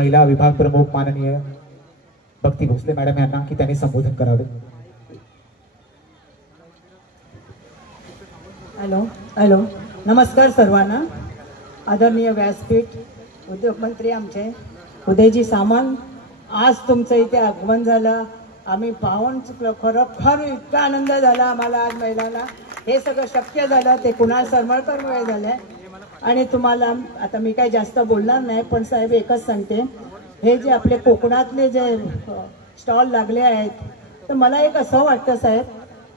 महिला विभाग प्रमुख माननीय भक्ती भोसले मॅडम यांना की त्यांनी संबोधन करावे। हॅलो हॅलो, नमस्कार सर्वांना। आदरणीय व्यासपीठ, उद्योगमंत्री आमचे उदयजी सामंत, आज तुमचं इथे आगमन झालं, आम्ही पाहून चुकलो। खरोखर इतका आनंद झाला आम्हाला आज महिलांना। हे सगळं शक्य झालं ते कुणाल सरमळकरमुळे झालंय। आणि तुम्हाला आता मी काही जास्त बोलणार नाही, पण साहेब एकच सांगते, हे जे आपले कोकणातले जे स्टॉल लागले आहेत, तर मला एक असं वाटतं साहेब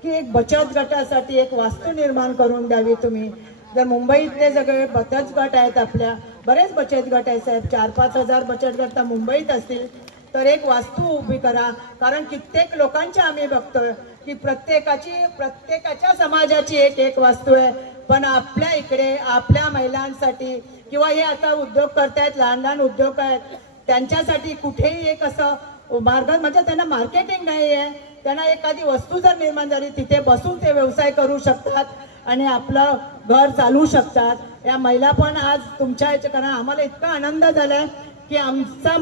की एक बचत गटासाठी एक वास्तू निर्माण करून द्यावी तुम्ही। जर मुंबईतले सगळे बचत गट आहेत, आपल्या बरेच बचत गट आहेत साहेब, 4-5 हजार बचत गट मुंबईत असतील, तर एक वास्तू उभी करा। कारण कित्येक लोकांच्या आम्ही बघतोय की प्रत्येकाच्या समाजाची एक वास्तू आहे, पण आपल्या इकडे आपल्या महिलांसाठी किंवा हे आता उद्योग करतायत, लहान लहान उद्योग आहेत, त्यांच्यासाठी कुठेही एक असं मार्ग म्हणजे त्यांना मार्केटिंग नाही आहे, त्यांना एखादी वस्तू जर निर्माण झाली तिथे बसून ते व्यवसाय करू शकतात आणि आपलं घर चालवू शकतात। या महिला पण आज तुमच्या याच्या, कारण आम्हाला इतका आनंद झालाय की आमचा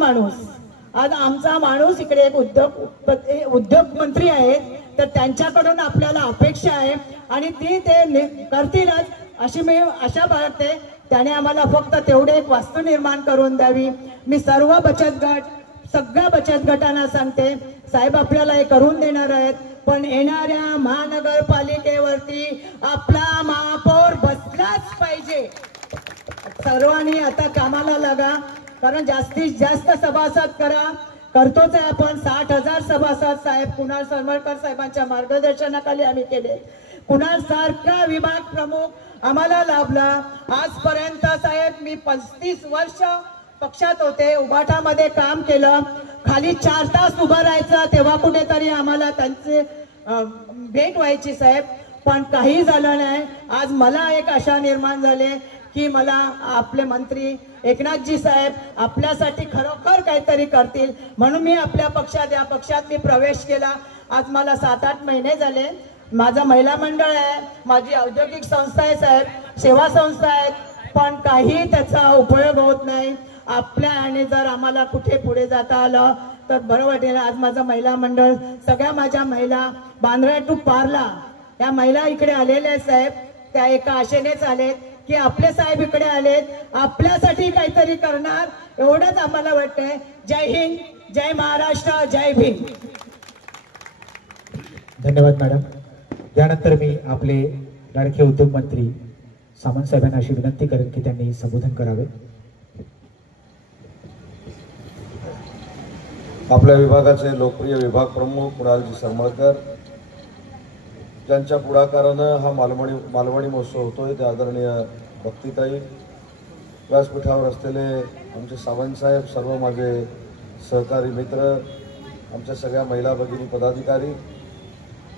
माणूस इकडे एक उद्योग मंत्री आहेत, तर त्यांच्याकडून आपल्याला अपेक्षा आहे आणि ते करतीलच अशी मी आशा बाळगते। त्याने आम्हाला फक्त तेवढे एक वास्तू निर्माण करून द्यावी। मी सर्व सगळ्या बचत गटांना सांगते, साहेब आपल्याला हे करून देणार आहेत, पण येणाऱ्या महानगरपालिकेवरती आपला महापौर बसलाच पाहिजे। सर्वांनी आता कामाला लागा, कारण जास्तीत जास्त सभासद करा। करतोच आहे आपण, 60,000 सभासद साहेब कुणाल सरमळकर साहेबांच्या मार्गदर्शनाखाली आम्ही केले। कुणाल सारखा विभाग प्रमुख आम्हाला लाभला। आजपर्यंत साहेब मी 35 वर्ष पक्षात होते, उभाटामध्ये काम केलं, खाली 4 तास उभं राहायचं, तेव्हा कुठेतरी आम्हाला त्यांचे भेट व्हायची साहेब, पण काही झालं नाही। आज मला एक आशा निर्माण झाली की मला आपले मंत्री एकनाथजी साहेब आपल्यासाठी खरोखर काहीतरी करतील, म्हणून मी आपल्या या पक्षात मी प्रवेश केला। आज मला 7-8 महिने झाले। माझं महिला मंडळ आहे, माझी औद्योगिक संस्था आहे साहेब, सेवा संस्था आहेत, पण काही त्याचा उपयोग होत नाही। आपल्या आणि जर आम्हाला कुठे पुढे जाता आलं तर बरं वाटेल। आज माझं महिला मंडळ, सगळ्या माझ्या महिला बांद्रा टू पार्ला या महिला इकडे आलेल्या साहेब, त्या एका आशेनेच आलेत की आपले साहेब इकडे आलेत, आपल्यासाठी काहीतरी करणार, एवढंच आम्हाला वाटतंय। जय हिंद, जय महाराष्ट्र, जय भीम। धन्यवाद मॅडम। यानंतर मी आपले लाडके उद्योग मंत्री सामंत साहेबांना अशी विनंती करेन की त्यांनी संबोधन करावे। आपल्या विभागाचे लोकप्रिय विभाग प्रमुख कुणालजी सरमळकर, ज्यांच्या पुढाकारानं हा मालवणी महोत्सव होतोय, ते आदरणीय भक्तीताई, व्यासपीठावर असलेले आमचे सावंत साहेब, सर्व माझे सहकारी मित्र, आमच्या सगळ्या महिला भगिनी पदाधिकारी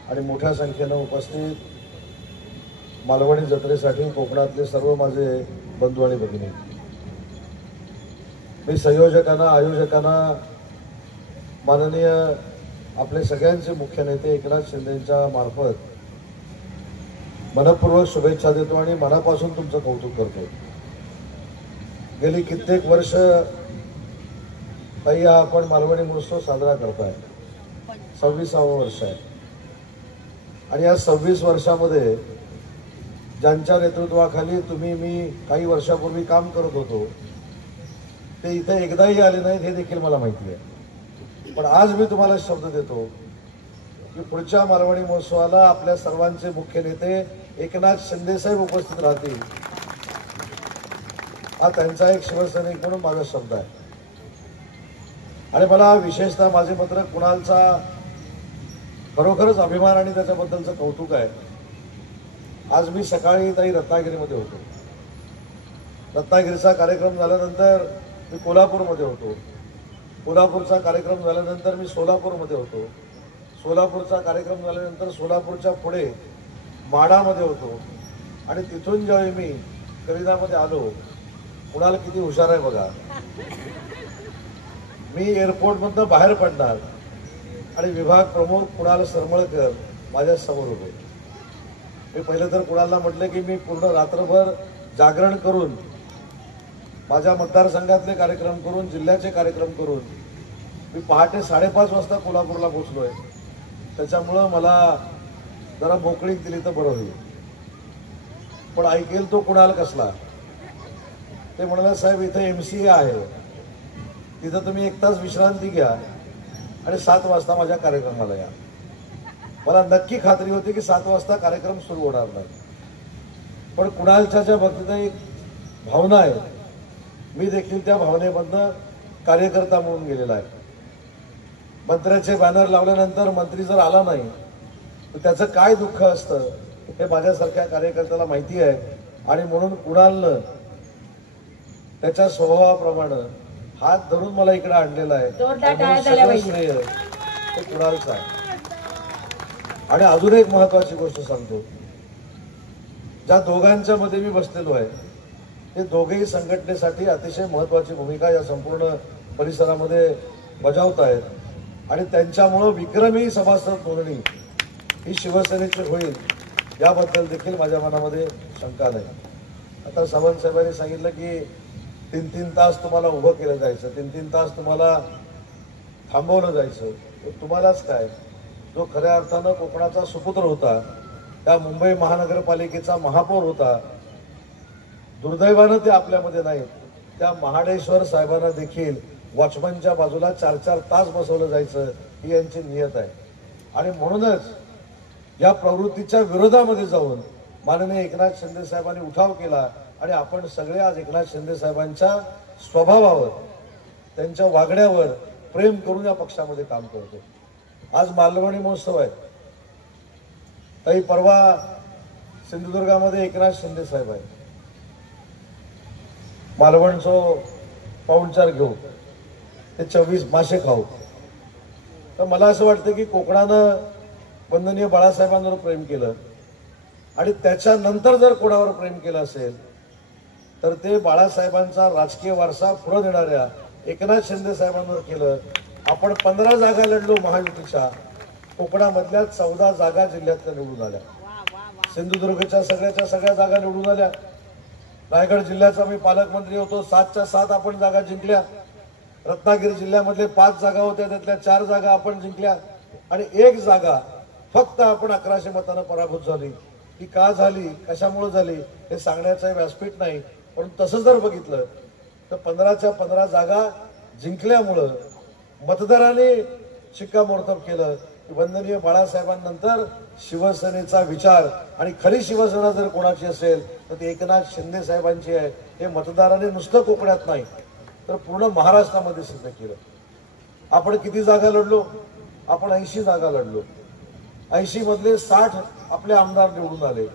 आणि मोठ्या संख्येनं उपस्थित मालवणी जत्रेसाठी कोकणातले सर्व माझे बंधू आणि भगिनी, मी संयोजकांना, आयोजकांना, माननीय आपले सगळ्यांचे मुख्य नेते एकनाथ शिंदेंच्या मार्फत मनपूर्वक शुभेच्छा देतो आणि मनापासून तुमचं कौतुक करतो। गेली कित्येक वर्ष ताई आपण मालवणी महोत्सव साजरा करताय, 26वे वर्ष आहे आणि या 26 वर्षामध्ये ज्यांच्या नेतृत्वाखाली तुम्ही मी काही वर्षापूर्वी काम करत होतो, ते इथे एकदाही आले नाहीत हे देखील मला माहिती आहे। पण आज मी तुम्हाला शब्द देतो की पुढच्या मालवणी महोत्सवाला आपल्या सर्वांचे मुख्य नेते एकनाथ शिंदे साहेब उपस्थित राहतील, हा त्यांचा एक शिवसैनिक म्हणून माझा शब्द आहे। आणि मला विशेषतः माझे मित्र कुणालचा खरोखरच अभिमान आणि त्याच्याबद्दलचं कौतुक आहे। आज मी सकाळी ताई रत्नागिरीमध्ये होतो, रत्नागिरीचा कार्यक्रम झाल्यानंतर मी कोल्हापूरमध्ये होतो, कोल्हापूरचा कार्यक्रम झाल्यानंतर मी सोलापूरमध्ये होतो, सोलापूरचा कार्यक्रम झाल्यानंतर सोलापूरच्या पुढे माढामध्ये होतो आणि तिथून जेव्हा मी कलिदामध्ये आलो, कुणाला किती हुशार आहे बघा, मी एअरपोर्टमधनं बाहेर पडणार आणि विभाग प्रमुख कुणाल सरमळकर माझ्या समोर होते। मी पहिलं तर कुणालला म्हटलं की मी पूर्ण रात्रभर जागरण करून माझ्या मतदारसंघातले कार्यक्रम करून, जिल्ह्याचे कार्यक्रम करून मी पहाटे 5:30 वाजता कोल्हापूरला पोहोचलोय. त्याच्यामुळं मला जरा मोकळीक दिली तर बरं होईल. पण ऐकेल तो कुणाल कसला. ते म्हणाले, साहेब इथे MCA आहे, तिथं तुम्ही 1 तास विश्रांती घ्या आणि 7 वाजता माझ्या कार्यक्रमाला या. मला नक्की खात्री होती की 7 वाजता कार्यक्रम सुरू होणार नाही. पण कुणालच्या बाबतीत एक भावना आहे, मी देखील त्या भावनेमधनं कार्यकर्ता म्हणून गेलेला आहे. मंत्र्याचे बॅनर लावल्यानंतर मंत्री जर आला नाही तर त्याचं काय दुःख असतं हे माझ्यासारख्या कार्यकर्त्याला माहिती आहे. आणि म्हणून कुणालनं त्याच्या स्वभावाप्रमाणे हात धरून मला इकडे आणलेला आहे. सगळं श्रेय हे कुणालचं आहे. आणि अजून एक महत्वाची गोष्ट सांगतो, ज्या दोघांच्या मध्ये मी बसलेलो आहे ते दोघेही संघटनेसाठी अतिशय महत्वाची भूमिका या संपूर्ण परिसरामध्ये बजावत आहेत. आणि त्यांच्यामुळं विक्रमी सभासद नोंदणी ही शिवसेनेची होईल याबद्दल देखील माझ्या मनामध्ये शंका नाही. आता सावंत साहेबांनी सांगितलं की 3-3 तास तुम्हाला उभं केलं जायचं, 3-3 तास तुम्हाला थांबवलं जायचं. तुम्हालाच काय, जो खऱ्या अर्थानं कोकणाचा सुपुत्र होता, त्या मुंबई महानगरपालिकेचा महापौर होता, दुर्दैवानं ते आपल्यामध्ये नाहीत, त्या महाडेश्वर साहेबांना देखील वॉचमनच्या बाजूला 4-4 तास बसवलं जायचं ही यांची नियत आहे. आणि म्हणूनच या प्रवृत्तीच्या विरोधामध्ये जाऊन माननीय एकनाथ शिंदे साहेबांनी उठाव केला आणि आपण सगळे आज एकनाथ शिंदे साहेबांच्या स्वभावावर, त्यांच्या वागण्यावर प्रेम करून या पक्षामध्ये काम करतो. आज मालवणी महोत्सव आहे. काही परवा सिंधुदुर्गामध्ये एकनाथ शिंदे साहेब आहे. मालवणचं पाहुणचार घेऊ, ते 24 मासे खाऊ. तर मला असं वाटतं की कोकणानं वंदनीय बाळासाहेबांवर प्रेम केलं आणि त्याच्यानंतर जर कोणावर प्रेम केलं असेल तर ते बाळासाहेबांचा राजकीय वारसा पुढे नेणाऱ्या एकनाथ शिंदे साहेबांवर केलं. आपण 15 जागा लढलो महायुतीच्या. कोकणामधल्या 14 जागा जिल्ह्यातल्या निवडून आल्या. सिंधुदुर्गच्या सगळ्या जागा निवडून आल्या. रायगड जिल्ह्याचा मी पालकमंत्री होतो, 7च्या 7 आपण जागा जिंकल्या. रत्नागिरी जिल्ह्यामधले 5 जागा होत्या, त्यातल्या 4 जागा आपण जिंकल्या आणि 1 जागा फक्त आपण 1100 मतांना पराभूत झाली. ती का झाली, कशामुळे झाली हे सांगण्याचं व्यासपीठ नाही. पण तसं जर बघितलं तर 15च्या 15 जागा जिंकल्यामुळं मतदारांनी शिक्कामोर्तब केलं की वंदनीय बाळासाहेबांनंतर शिवसेनेचा विचार आणि खरी शिवसेना जर कोणाची असेल तर ती एकनाथ शिंदे साहेबांची आहे. हे मतदारांनी नुसतं कोकणात नाही तर पूर्ण महाराष्ट्रामध्ये सिद्ध केलं. आपण किती जागा लढलो? आपण 80 जागा लढलो. 80 मधले 60 आपले आमदार निवडून आले.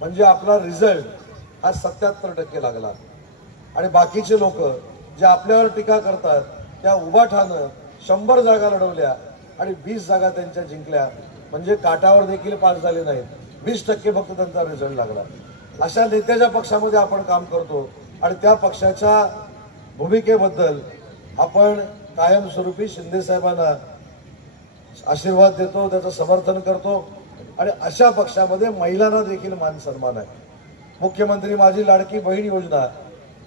म्हणजे आपला रिझल्ट हा 77% लागला. आणि बाकीचे लोक जे आपल्यावर टीका करतात त्या उभाठानं 100 जागा लढवल्या आणि 20 जागा त्यांच्या जिंकल्या. म्हणजे काटावर देखील पास झाले नाहीत. 20% फक्त त्यांचा रिझल्ट लागला. अशा नेत्याच्या पक्षामध्ये आपण काम करतो आणि त्या पक्षाच्या भूमिकेबद्दल आपण कायमस्वरूपी शिंदे साहेबांना आशीर्वाद देतो, त्याचं समर्थन करतो. आणि अशा पक्षामध्ये महिलांना देखील मान सन्मान आहे. मुख्यमंत्री माझी लाडकी बहीण योजना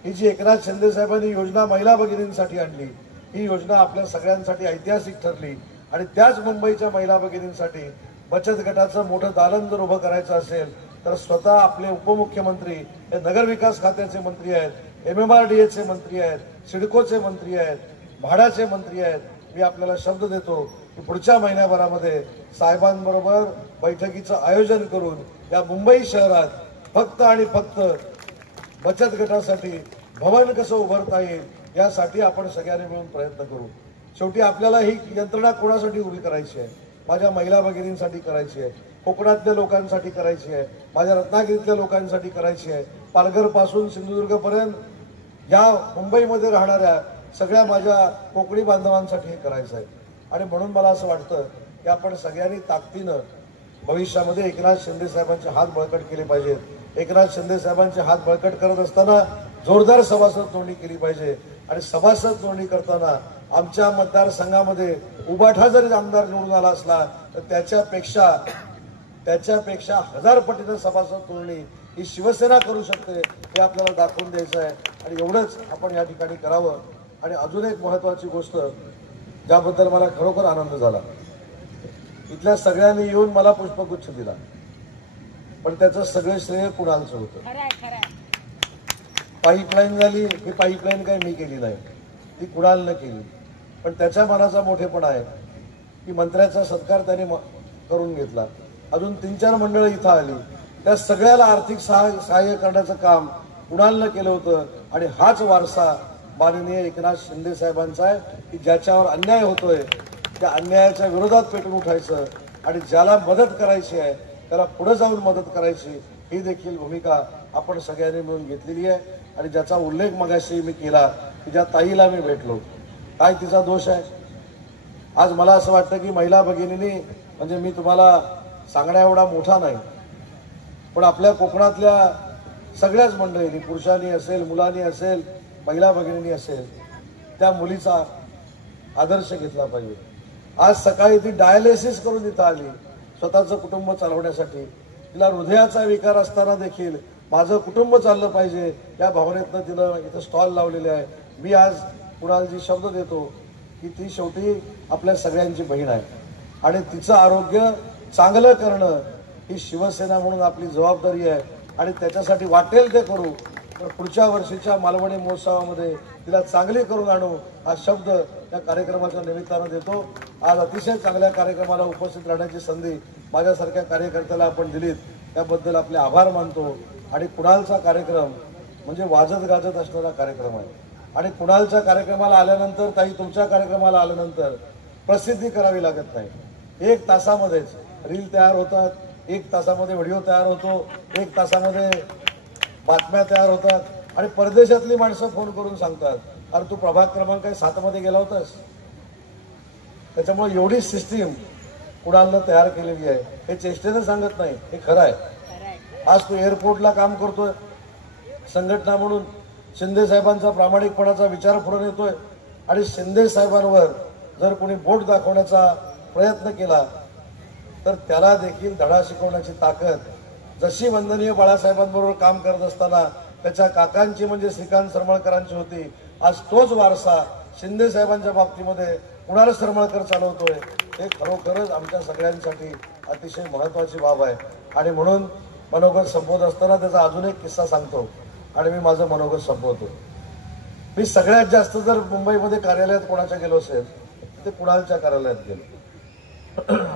ही जी एकनाथ शिंदे साहेबांनी योजना महिला भगिनींसाठी आणली, ही योजना आपल्या सगळ्यांसाठी ऐतिहासिक ठरली. आणि त्याच मुंबईच्या महिला भगिनींसाठी बचत गटाचं मोठं दालन जर उभं करायचं असेल तर स्वतः आपले उपमुख्यमंत्री हे नगरविकास खात्याचे मंत्री आहेत, MMRDAचे मंत्री आहेत, सिडकोचे मंत्री आहेत, म्हाडाचे मंत्री आहेत. मी आपल्याला शब्द देतो की पुढच्या महिन्याभरामध्ये साहेबांबरोबर बैठकीचं आयोजन करून या मुंबई शहरात फक्त आणि फक्त बचत गटासाठी भवन कसं उभारता येईल यासाठी आपण सगळ्यांनी मिळून प्रयत्न करू. शेवटी आपल्याला ही यंत्रणा कोणासाठी उभी करायची आहे? माझ्या महिला भगिनींसाठी करायची आहे, कोकणातल्या लोकांसाठी करायची आहे, माझ्या रत्नागिरीतल्या लोकांसाठी करायची आहे, पालघरपासून सिंधुदुर्गपर्यंत या मुंबईमध्ये राहणाऱ्या सगळ्या माझ्या कोकणी बांधवांसाठी हे करायचं आहे. आणि म्हणून मला असं वाटतं की आपण सगळ्यांनी ताकदीनं भविष्यामध्ये एकनाथ शिंदे साहेबांचे हात बळकट केले पाहिजेत. एकनाथ शिंदे साहेबांचे हात बळकट करत असताना जोरदार सभासद नोंदणी केली पाहिजे. आणि सभासद नोंदणी करताना आमच्या मतदारसंघामध्ये उबाठा जरी आमदार निवडून आला असला तर त्याच्यापेक्षा 1000 पटीनं सभासद नोंदणी ही शिवसेना करू शकते हे आपल्याला दाखवून द्यायचं आहे आणि एवढंच आपण या ठिकाणी करावं. आणि अजून एक महत्त्वाची गोष्ट ज्याबद्दल मला खरोखर आनंद झाला, इथल्या सगळ्यांनी येऊन मला पुष्पगुच्छ दिला, पण त्याचं सगळं श्रेय कुणालचं होतं. पाईपलाईन झाली, ही पाईपलाईन काही मी केली नाही, ती कुणालनं केली. पण त्याच्या मनाचा मोठेपणा आहे की मंत्र्याचा सत्कार त्याने करून घेतला. अजून 3-4 मंडळं इथं आली, त्या सगळ्याला आर्थिक सहाय्य करण्याचं काम कुणालनं केलं होतं. आणि हाच वारसा माननीय एकनाथ शिंदे साहेबांचा आहे की ज्याच्यावर अन्याय होतोय त्या अन्यायाच्या विरोधात पेटून उठायचं आणि ज्याला मदत करायची आहे त्याला पुढे जाऊन मदत करायची, ही देखील भूमिका आपण सगळ्यांनी मिळून घेतलेली आहे. आणि ज्याचा उल्लेख मगाशी मी केला की ज्या ताईला मी भेटलो, काय तिचा दोष आहे? आज मला असं वाटतं की महिला भगिनींनी, म्हणजे मी तुम्हाला सांगण्या एवढा मोठा नाही, पण आपल्या कोकणातल्या सगळ्याच मंडळींनी, पुरुषांनी असेल, मुलांनी असेल, महिला भगिनींनी असेल, त्या मुलीचा आदर्श घेतला पाहिजे. आज सकाळी ती डायलिसिस करून इथं आली स्वतःचं कुटुंब चालवण्यासाठी. तिला हृदयाचा विकार असताना देखील माझं कुटुंब चाललं पाहिजे या भावनेतनं तिनं इथं स्टॉल लावलेले आहे. मी आज कुणालजी शब्द देतो की ती शेवटी आपल्या सगळ्यांची बहीण आहे आणि तिचं आरोग्य चांगलं करणं ही शिवसेना म्हणून आपली जबाबदारी आहे आणि त्याच्यासाठी वाटेल ते करू. तर पुढच्या वर्षीच्या मालवणी महोत्सवामध्ये तिला चांगली करून आणू हा शब्द या कार्यक्रमाच्या निमित्तानं देतो. आज अतिशय चांगल्या कार्यक्रमाला उपस्थित राहण्याची संधी माझ्यासारख्या कार्यकर्त्याला आपण दिलीत, त्याबद्दल आपले आभार मानतो. आणि कुणालचा कार्यक्रम म्हणजे वाजत गाजत असणारा कार्यक्रम आहे आणि कुणालच्या कार्यक्रमाला आल्यानंतर, ताई तुमच्या कार्यक्रमाला आल्यानंतर प्रसिद्धी करावी लागत नाही. 1 तासामध्येच रील तयार होतात, 1 तासामध्ये व्हिडिओ तयार होतो, 1 तासामध्ये बातम्या तयार होतात आणि परदेशातली माणसं फोन करून सांगतात, अरे तू प्रभाग क्रमांक 7 मध्ये गेला होतास. त्याच्यामुळे एवढी सिस्टीम कुणालनं तयार केलेली आहे. हे चेष्टेनं सांगत नाही, हे खरं आहे. आज तू एअरपोर्टला काम करतोय संघटना म्हणून, शिंदे साहेबांचा प्रामाणिकपणाचा विचार पुढे येतोय आणि शिंदे साहेबांवर जर कोणी बोट दाखवण्याचा प्रयत्न केला तर त्याला देखील धडा शिकवण्याची ताकद, जशी वंदनीय बाळासाहेबांबरोबर काम करत असताना त्याच्या काकांची म्हणजे श्रीकांत सरमळकरांची होती, आज तोच वारसा शिंदे साहेबांच्या बाबतीमध्ये कुणाल सरमळकर चालवतोय. हे खरोखरच आमच्या सगळ्यांसाठी अतिशय महत्त्वाची बाब आहे. आणि म्हणून मनोगत संपवत असताना त्याचा अजून एक किस्सा सांगतो आणि मी माझं मनोगत संपवतो. मी सगळ्यात जास्त जर मुंबईमध्ये कार्यालयात कोणाच्या गेलो असेल ते कुणालच्या कार्यालयात गेलो.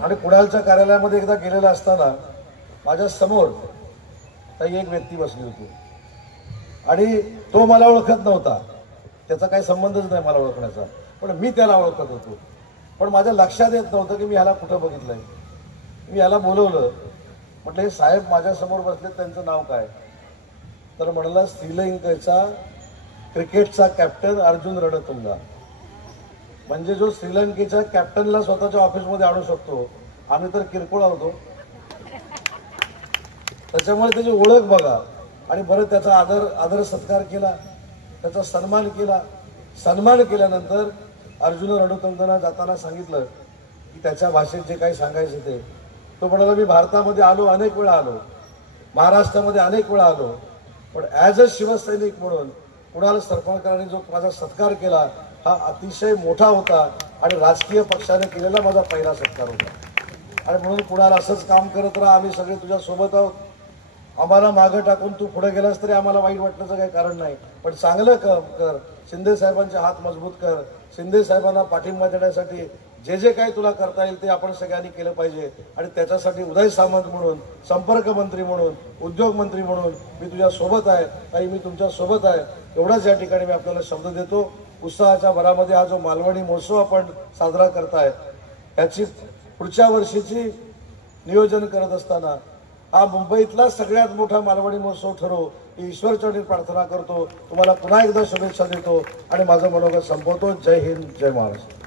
आणि कुणालच्या कार्यालयामध्ये एकदा गेलेलं असताना माझ्या समोर काही एक व्यक्ती बसली होती आणि तो मला ओळखत नव्हता, त्याचा काही संबंधच नाही मला ओळखण्याचा, पण मी त्याला ओळखत होतो. पण माझ्या लक्षात येत नव्हतं की मी ह्याला कुठं बघितलंय. मी याला बोलवलं, म्हटलं हे साहेब माझ्यासमोर बसले, त्यांचं नाव काय? तर म्हणला श्रीलंकेचा क्रिकेटचा कॅप्टन अर्जुन रणतुंगा. म्हणजे जो श्रीलंकेच्या कॅप्टनला स्वतःच्या ऑफिसमध्ये आणू शकतो, आम्ही तर किरकोळ होतो. त्याच्यामुळे त्याची ओळख बघा. आणि बरं त्याचा आदर सत्कार केला, त्याचा सन्मान केला. सन्मान केल्यानंतर अर्जुन रणतुंगांना जाताना सांगितलं की त्याच्या भाषेत जे काही सांगायचं ते. तो म्हणाला मी भारतामध्ये आलो, अनेक वेळा आलो, महाराष्ट्रामध्ये अनेक वेळा आलो, पण ॲज अ शिवसैनिक म्हणून कुणाल सरमळकरांनी जो माझा सत्कार केला हा अतिशय मोठा होता आणि राजकीय पक्षाने केलेला माझा पहिला सत्कार होता. आणि म्हणून कुणाल असंच काम करत राहा, आम्ही सगळे तुझ्या सोबत आहोत. आम्हाला मागं टाकून तू पुढे गेलास तरी आम्हाला वाईट वाटण्याचं काही कारण नाही, पण चांगलं कर. शिंदे साहेबांचे हात मजबूत कर. शिंदे साहेबांना पाठिंबा देण्यासाठी जे जे काही तुला करता येईल ते आपण सगळ्यांनी केलं पाहिजे. आणि त्याच्यासाठी उदय सामंत म्हणून, संपर्क मंत्री म्हणून, उद्योग मंत्री म्हणून मी तुझ्या सोबत आहे, ताई मी तुमच्या सोबत आहे. एवढाच या ठिकाणी मी आपल्याला शब्द देतो. उत्साहाच्या भरामध्ये हा जो मालवणी महोत्सव आपण साजरा करताय याची पुढच्या वर्षीची नियोजन करत असताना हा मुंबईतला सगळ्यात मोठा मालवणी महोत्सव ठरो ही ईश्वरचरणी प्रार्थना करतो. तुम्हाला पुन्हा एकदा शुभेच्छा देतो आणि माझं मनोगत संपवतो. जय हिंद, जय महाराष्ट्र.